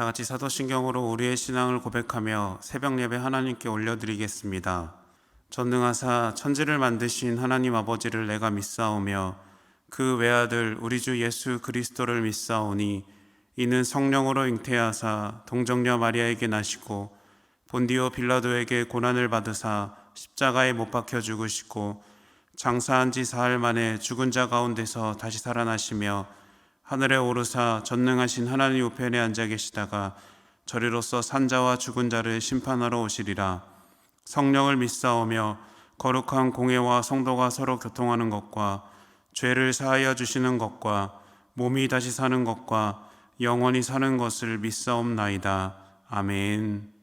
다 같이 사도신경으로 우리의 신앙을 고백하며 새벽 예배 하나님께 올려드리겠습니다. 전능하사 천지를 만드신 하나님 아버지를 내가 믿사오며 그 외아들 우리 주 예수 그리스도를 믿사오니 이는 성령으로 잉태하사 동정녀 마리아에게 나시고 본디오 빌라도에게 고난을 받으사 십자가에 못 박혀 죽으시고 장사한 지 사흘 만에 죽은 자 가운데서 다시 살아나시며 하늘에 오르사 전능하신 하나님 우편에 앉아 계시다가 저리로서 산자와 죽은 자를 심판하러 오시리라. 성령을 믿사오며 거룩한 공회와 성도가 서로 교통하는 것과 죄를 사하여 주시는 것과 몸이 다시 사는 것과 영원히 사는 것을 믿사옵나이다. 아멘.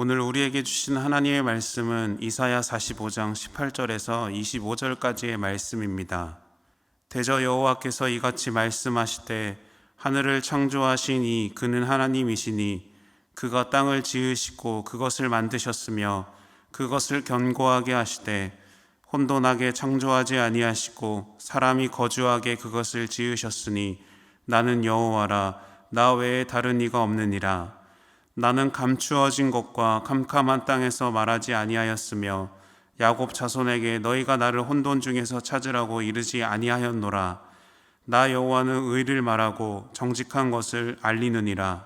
오늘 우리에게 주신 하나님의 말씀은 이사야 45장 18절에서 25절까지의 말씀입니다. 대저 여호와께서 이같이 말씀하시되 하늘을 창조하시니 그는 하나님이시니 그가 땅을 지으시고 그것을 만드셨으며 그것을 견고하게 하시되 혼돈하게 창조하지 아니하시고 사람이 거주하게 그것을 지으셨으니 나는 여호와라 나 외에 다른 이가 없느니라. 나는 감추어진 것과 캄캄한 땅에서 말하지 아니하였으며 야곱 자손에게 너희가 나를 혼돈 중에서 찾으라고 이르지 아니하였노라. 나 여호와는 의를 말하고 정직한 것을 알리느니라.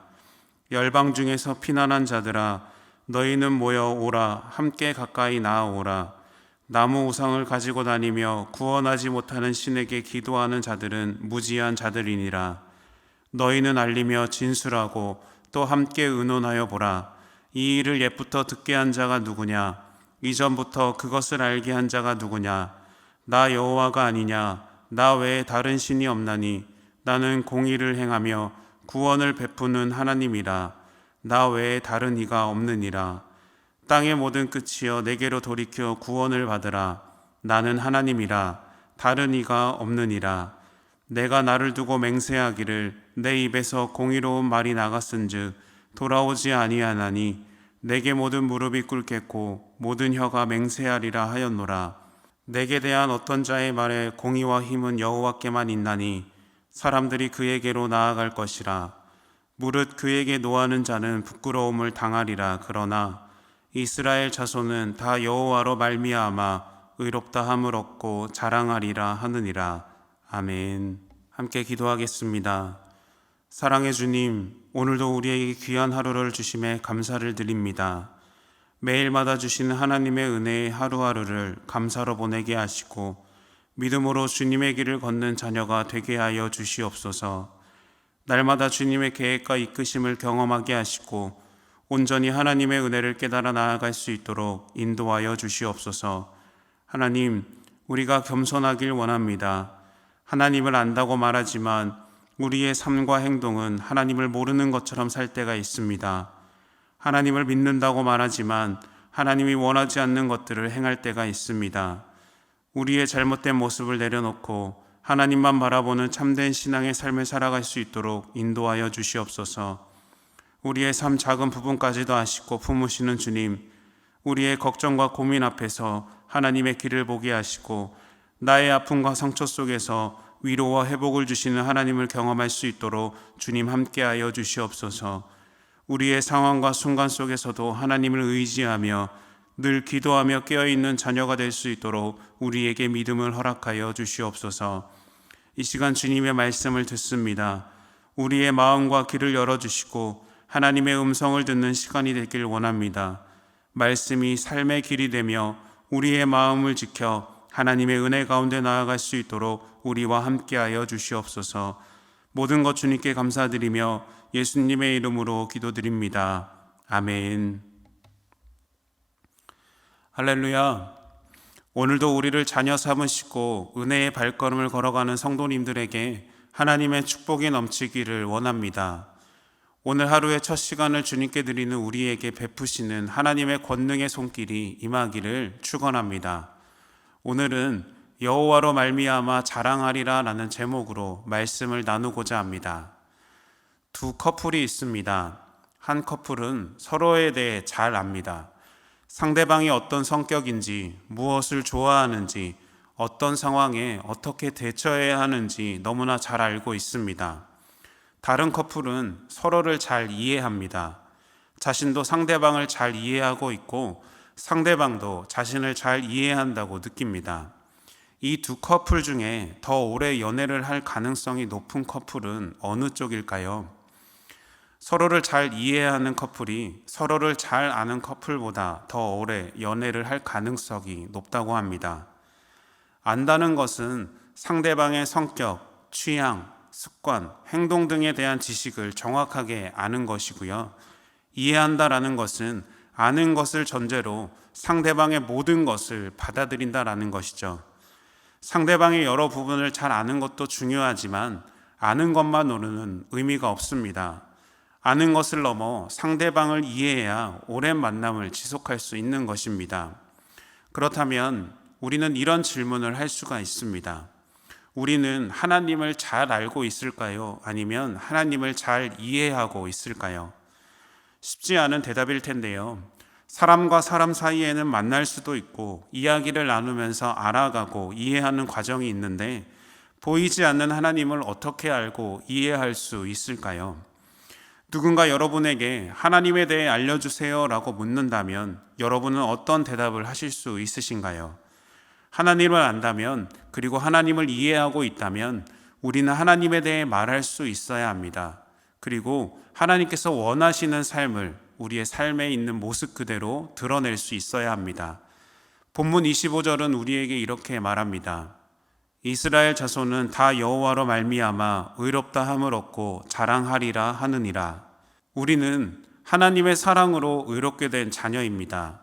열방 중에서 피난한 자들아 너희는 모여 오라. 함께 가까이 나아오라. 나무 우상을 가지고 다니며 구원하지 못하는 신에게 기도하는 자들은 무지한 자들이니라. 너희는 알리며 진술하고 또 함께 의논하여 보라. 이 일을 옛부터 듣게 한 자가 누구냐? 이전부터 그것을 알게 한 자가 누구냐? 나 여호와가 아니냐? 나 외에 다른 신이 없나니 나는 공의를 행하며 구원을 베푸는 하나님이라. 나 외에 다른 이가 없느니라. 땅의 모든 끝이여 내게로 돌이켜 구원을 받으라. 나는 하나님이라 다른 이가 없느니라. 내가 나를 두고 맹세하기를 내 입에서 공의로운 말이 나갔은즉 돌아오지 아니하나니 내게 모든 무릎이 꿇겠고 모든 혀가 맹세하리라 하였노라. 내게 대한 어떤 자의 말에 공의와 힘은 여호와께만 있나니 사람들이 그에게로 나아갈 것이라. 무릇 그에게 노하는 자는 부끄러움을 당하리라. 그러나 이스라엘 자손은 다 여호와로 말미암아 의롭다 함을 얻고 자랑하리라 하느니라. 아멘. 함께 기도하겠습니다. 사랑의 주님, 오늘도 우리에게 귀한 하루를 주심에 감사를 드립니다. 매일마다 주시는 하나님의 은혜의 하루하루를 감사로 보내게 하시고 믿음으로 주님의 길을 걷는 자녀가 되게 하여 주시옵소서. 날마다 주님의 계획과 이끄심을 경험하게 하시고 온전히 하나님의 은혜를 깨달아 나아갈 수 있도록 인도하여 주시옵소서. 하나님, 우리가 겸손하길 원합니다. 하나님을 안다고 말하지만 우리의 삶과 행동은 하나님을 모르는 것처럼 살 때가 있습니다. 하나님을 믿는다고 말하지만 하나님이 원하지 않는 것들을 행할 때가 있습니다. 우리의 잘못된 모습을 내려놓고 하나님만 바라보는 참된 신앙의 삶을 살아갈 수 있도록 인도하여 주시옵소서. 우리의 삶 작은 부분까지도 아시고 품으시는 주님, 우리의 걱정과 고민 앞에서 하나님의 길을 보게 하시고 나의 아픔과 상처 속에서 위로와 회복을 주시는 하나님을 경험할 수 있도록 주님 함께하여 주시옵소서. 우리의 상황과 순간 속에서도 하나님을 의지하며 늘 기도하며 깨어있는 자녀가 될 수 있도록 우리에게 믿음을 허락하여 주시옵소서. 이 시간 주님의 말씀을 듣습니다. 우리의 마음과 귀를 열어주시고 하나님의 음성을 듣는 시간이 되길 원합니다. 말씀이 삶의 길이 되며 우리의 마음을 지켜 하나님의 은혜 가운데 나아갈 수 있도록 우리와 함께하여 주시옵소서. 모든 것 주님께 감사드리며 예수님의 이름으로 기도드립니다. 아멘. 할렐루야. 오늘도 우리를 자녀 삼으시고 은혜의 발걸음을 걸어가는 성도님들에게 하나님의 축복이 넘치기를 원합니다. 오늘 하루의 첫 시간을 주님께 드리는 우리에게 베푸시는 하나님의 권능의 손길이 임하기를 축원합니다. 오늘은 여호와로 말미암아 자랑하리라 라는 제목으로 말씀을 나누고자 합니다. 두 커플이 있습니다. 한 커플은 서로에 대해 잘 압니다. 상대방이 어떤 성격인지, 무엇을 좋아하는지, 어떤 상황에 어떻게 대처해야 하는지 너무나 잘 알고 있습니다. 다른 커플은 서로를 잘 이해합니다. 자신도 상대방을 잘 이해하고 있고 상대방도 자신을 잘 이해한다고 느낍니다. 이 두 커플 중에 더 오래 연애를 할 가능성이 높은 커플은 어느 쪽일까요? 서로를 잘 이해하는 커플이 서로를 잘 아는 커플보다 더 오래 연애를 할 가능성이 높다고 합니다. 안다는 것은 상대방의 성격, 취향, 습관, 행동 등에 대한 지식을 정확하게 아는 것이고요. 이해한다라는 것은 아는 것을 전제로 상대방의 모든 것을 받아들인다라는 것이죠. 상대방의 여러 부분을 잘 아는 것도 중요하지만 아는 것만으로는 의미가 없습니다. 아는 것을 넘어 상대방을 이해해야 오랜 만남을 지속할 수 있는 것입니다. 그렇다면 우리는 이런 질문을 할 수가 있습니다. 우리는 하나님을 잘 알고 있을까요? 아니면 하나님을 잘 이해하고 있을까요? 쉽지 않은 대답일 텐데요. 사람과 사람 사이에는 만날 수도 있고 이야기를 나누면서 알아가고 이해하는 과정이 있는데 보이지 않는 하나님을 어떻게 알고 이해할 수 있을까요? 누군가 여러분에게 하나님에 대해 알려주세요 라고 묻는다면 여러분은 어떤 대답을 하실 수 있으신가요? 하나님을 안다면, 그리고 하나님을 이해하고 있다면 우리는 하나님에 대해 말할 수 있어야 합니다. 그리고 하나님께서 원하시는 삶을 우리의 삶에 있는 모습 그대로 드러낼 수 있어야 합니다. 본문 25절은 우리에게 이렇게 말합니다. 이스라엘 자손은 다 여호와로 말미암아 의롭다 함을 얻고 자랑하리라 하느니라. 우리는 하나님의 사랑으로 의롭게 된 자녀입니다.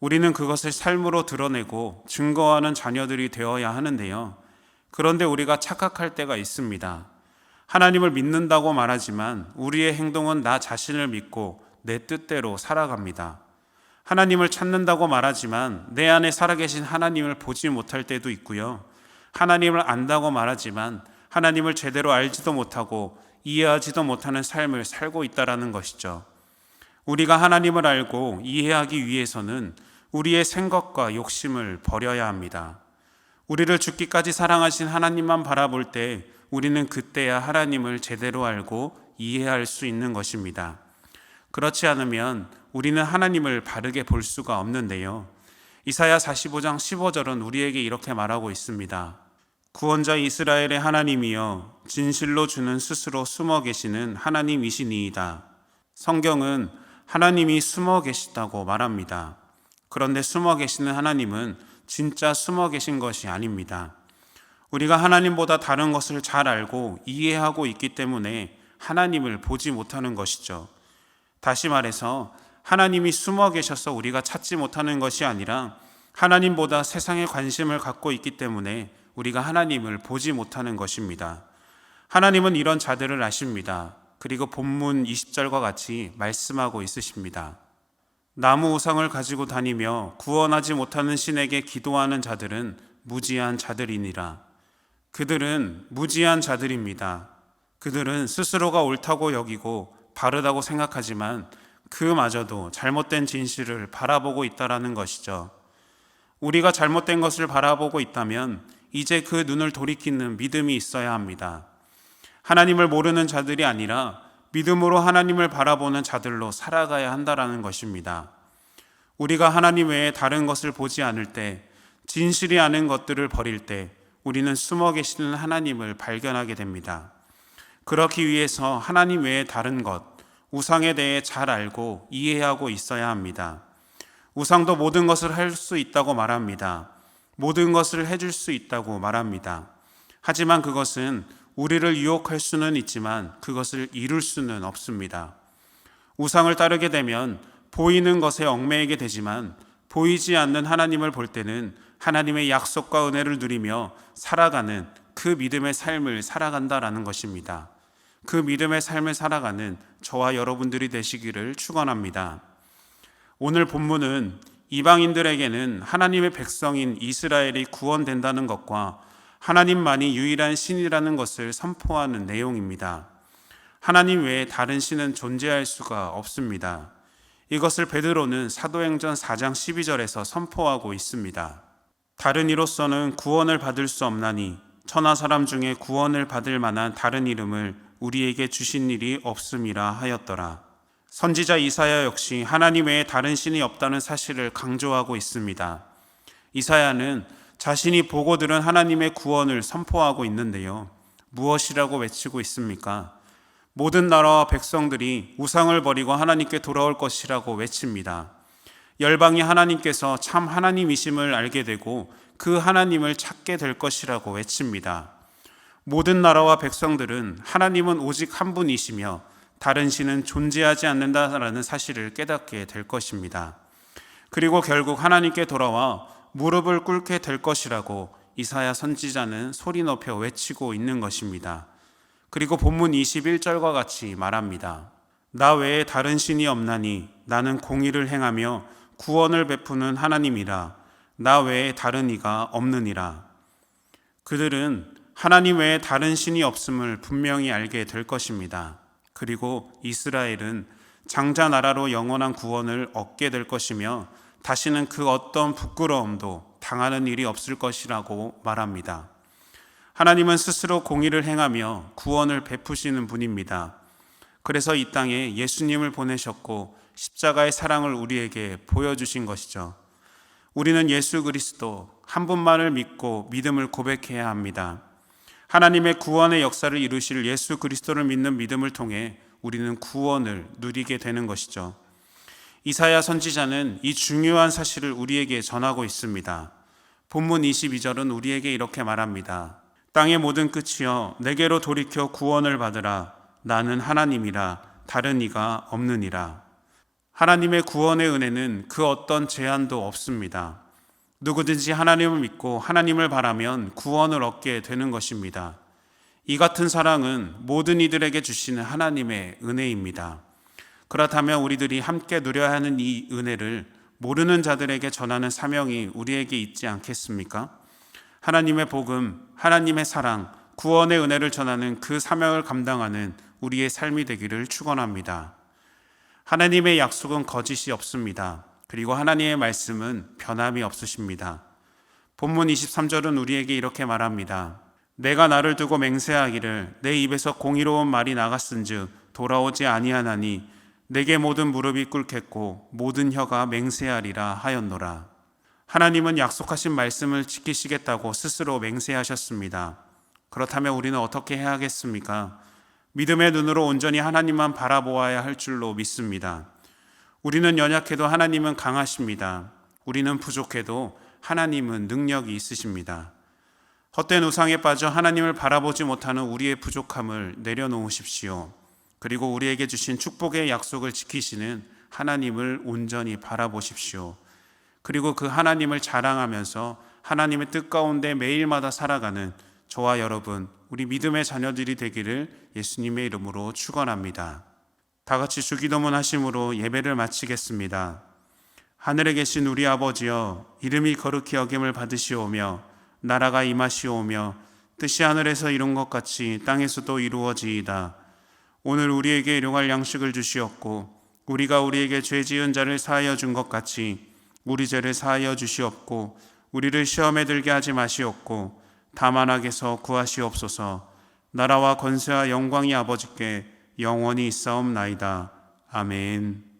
우리는 그것을 삶으로 드러내고 증거하는 자녀들이 되어야 하는데요. 그런데 우리가 착각할 때가 있습니다. 하나님을 믿는다고 말하지만 우리의 행동은 나 자신을 믿고 내 뜻대로 살아갑니다. 하나님을 찾는다고 말하지만 내 안에 살아계신 하나님을 보지 못할 때도 있고요. 하나님을 안다고 말하지만 하나님을 제대로 알지도 못하고 이해하지도 못하는 삶을 살고 있다는 것이죠. 우리가 하나님을 알고 이해하기 위해서는 우리의 생각과 욕심을 버려야 합니다. 우리를 죽기까지 사랑하신 하나님만 바라볼 때 우리는 그때야 하나님을 제대로 알고 이해할 수 있는 것입니다. 그렇지 않으면 우리는 하나님을 바르게 볼 수가 없는데요. 이사야 45장 15절은 우리에게 이렇게 말하고 있습니다. 구원자 이스라엘의 하나님이여 진실로 주는 스스로 숨어 계시는 하나님이시니이다. 성경은 하나님이 숨어 계시다고 말합니다. 그런데 숨어 계시는 하나님은 진짜 숨어 계신 것이 아닙니다. 우리가 하나님보다 다른 것을 잘 알고 이해하고 있기 때문에 하나님을 보지 못하는 것이죠. 다시 말해서 하나님이 숨어 계셔서 우리가 찾지 못하는 것이 아니라 하나님보다 세상에 관심을 갖고 있기 때문에 우리가 하나님을 보지 못하는 것입니다. 하나님은 이런 자들을 아십니다. 그리고 본문 20절과 같이 말씀하고 있으십니다. 나무 우상을 가지고 다니며 구원하지 못하는 신에게 기도하는 자들은 무지한 자들이니라. 그들은 무지한 자들입니다. 그들은 스스로가 옳다고 여기고 바르다고 생각하지만 그마저도 잘못된 진실을 바라보고 있다는 것이죠. 우리가 잘못된 것을 바라보고 있다면 이제 그 눈을 돌이키는 믿음이 있어야 합니다. 하나님을 모르는 자들이 아니라 믿음으로 하나님을 바라보는 자들로 살아가야 한다는 것입니다. 우리가 하나님 외에 다른 것을 보지 않을 때, 진실이 아닌 것들을 버릴 때 우리는 숨어 계시는 하나님을 발견하게 됩니다. 그렇기 위해서 하나님 외에 다른 것, 우상에 대해 잘 알고 이해하고 있어야 합니다. 우상도 모든 것을 할 수 있다고 말합니다. 모든 것을 해줄 수 있다고 말합니다. 하지만 그것은 우리를 유혹할 수는 있지만 그것을 이룰 수는 없습니다. 우상을 따르게 되면 보이는 것에 얽매이게 되지만 보이지 않는 하나님을 볼 때는 하나님의 약속과 은혜를 누리며 살아가는 그 믿음의 삶을 살아간다라는 것입니다. 그 믿음의 삶을 살아가는 저와 여러분들이 되시기를 축원합니다. 오늘 본문은 이방인들에게는 하나님의 백성인 이스라엘이 구원된다는 것과 하나님만이 유일한 신이라는 것을 선포하는 내용입니다. 하나님 외에 다른 신은 존재할 수가 없습니다. 이것을 베드로는 사도행전 4장 12절에서 선포하고 있습니다. 다른 이로서는 구원을 받을 수 없나니 천하 사람 중에 구원을 받을 만한 다른 이름을 우리에게 주신 일이 없음이라 하였더라. 선지자 이사야 역시 하나님 외에 다른 신이 없다는 사실을 강조하고 있습니다. 이사야는 자신이 보고 들은 하나님의 구원을 선포하고 있는데요. 무엇이라고 외치고 있습니까? 모든 나라와 백성들이 우상을 버리고 하나님께 돌아올 것이라고 외칩니다. 열방이 하나님께서 참 하나님이심을 알게 되고 그 하나님을 찾게 될 것이라고 외칩니다. 모든 나라와 백성들은 하나님은 오직 한 분이시며 다른 신은 존재하지 않는다라는 사실을 깨닫게 될 것입니다. 그리고 결국 하나님께 돌아와 무릎을 꿇게 될 것이라고 이사야 선지자는 소리 높여 외치고 있는 것입니다. 그리고 본문 21절과 같이 말합니다. 나 외에 다른 신이 없나니 나는 공의를 행하며 구원을 베푸는 하나님이라. 나 외에 다른 이가 없느니라. 그들은 하나님 외에 다른 신이 없음을 분명히 알게 될 것입니다. 그리고 이스라엘은 장자 나라로 영원한 구원을 얻게 될 것이며 다시는 그 어떤 부끄러움도 당하는 일이 없을 것이라고 말합니다. 하나님은 스스로 공의를 행하며 구원을 베푸시는 분입니다. 그래서 이 땅에 예수님을 보내셨고 십자가의 사랑을 우리에게 보여주신 것이죠. 우리는 예수 그리스도 한 분만을 믿고 믿음을 고백해야 합니다. 하나님의 구원의 역사를 이루실 예수 그리스도를 믿는 믿음을 통해 우리는 구원을 누리게 되는 것이죠. 이사야 선지자는 이 중요한 사실을 우리에게 전하고 있습니다. 본문 22절은 우리에게 이렇게 말합니다. 땅의 모든 끝이여 내게로 돌이켜 구원을 받으라. 나는 하나님이라 다른 이가 없느니라. 하나님의 구원의 은혜는 그 어떤 제한도 없습니다. 누구든지 하나님을 믿고 하나님을 바라면 구원을 얻게 되는 것입니다. 이 같은 사랑은 모든 이들에게 주시는 하나님의 은혜입니다. 그렇다면 우리들이 함께 누려야 하는 이 은혜를 모르는 자들에게 전하는 사명이 우리에게 있지 않겠습니까? 하나님의 복음, 하나님의 사랑, 구원의 은혜를 전하는 그 사명을 감당하는 우리의 삶이 되기를 축원합니다. 하나님의 약속은 거짓이 없습니다. 그리고 하나님의 말씀은 변함이 없으십니다. 본문 23절은 우리에게 이렇게 말합니다. 내가 나를 두고 맹세하기를 내 입에서 공의로운 말이 나갔은즉 돌아오지 아니하나니 내게 모든 무릎이 꿇겠고 모든 혀가 맹세하리라 하였노라. 하나님은 약속하신 말씀을 지키시겠다고 스스로 맹세하셨습니다. 그렇다면 우리는 어떻게 해야 하겠습니까? 믿음의 눈으로 온전히 하나님만 바라보아야 할 줄로 믿습니다. 우리는 연약해도 하나님은 강하십니다. 우리는 부족해도 하나님은 능력이 있으십니다. 헛된 우상에 빠져 하나님을 바라보지 못하는 우리의 부족함을 내려놓으십시오. 그리고 우리에게 주신 축복의 약속을 지키시는 하나님을 온전히 바라보십시오. 그리고 그 하나님을 자랑하면서 하나님의 뜻 가운데 매일마다 살아가는 저와 여러분, 우리 믿음의 자녀들이 되기를 예수님의 이름으로 축원합니다. 다 같이 주기도문 하심으로 예배를 마치겠습니다. 하늘에 계신 우리 아버지여, 이름이 거룩히 여김을 받으시오며 나라가 임하시오며 뜻이 하늘에서 이룬 것 같이 땅에서도 이루어지이다. 오늘 우리에게 일용할 양식을 주시옵고 우리가 우리에게 죄 지은 자를 사하여 준 것 같이 우리 죄를 사하여 주시옵고 우리를 시험에 들게 하지 마시옵고 다만 악에서 구하시옵소서. 나라와 권세와 영광이 아버지께 영원히 있사옵나이다. 아멘.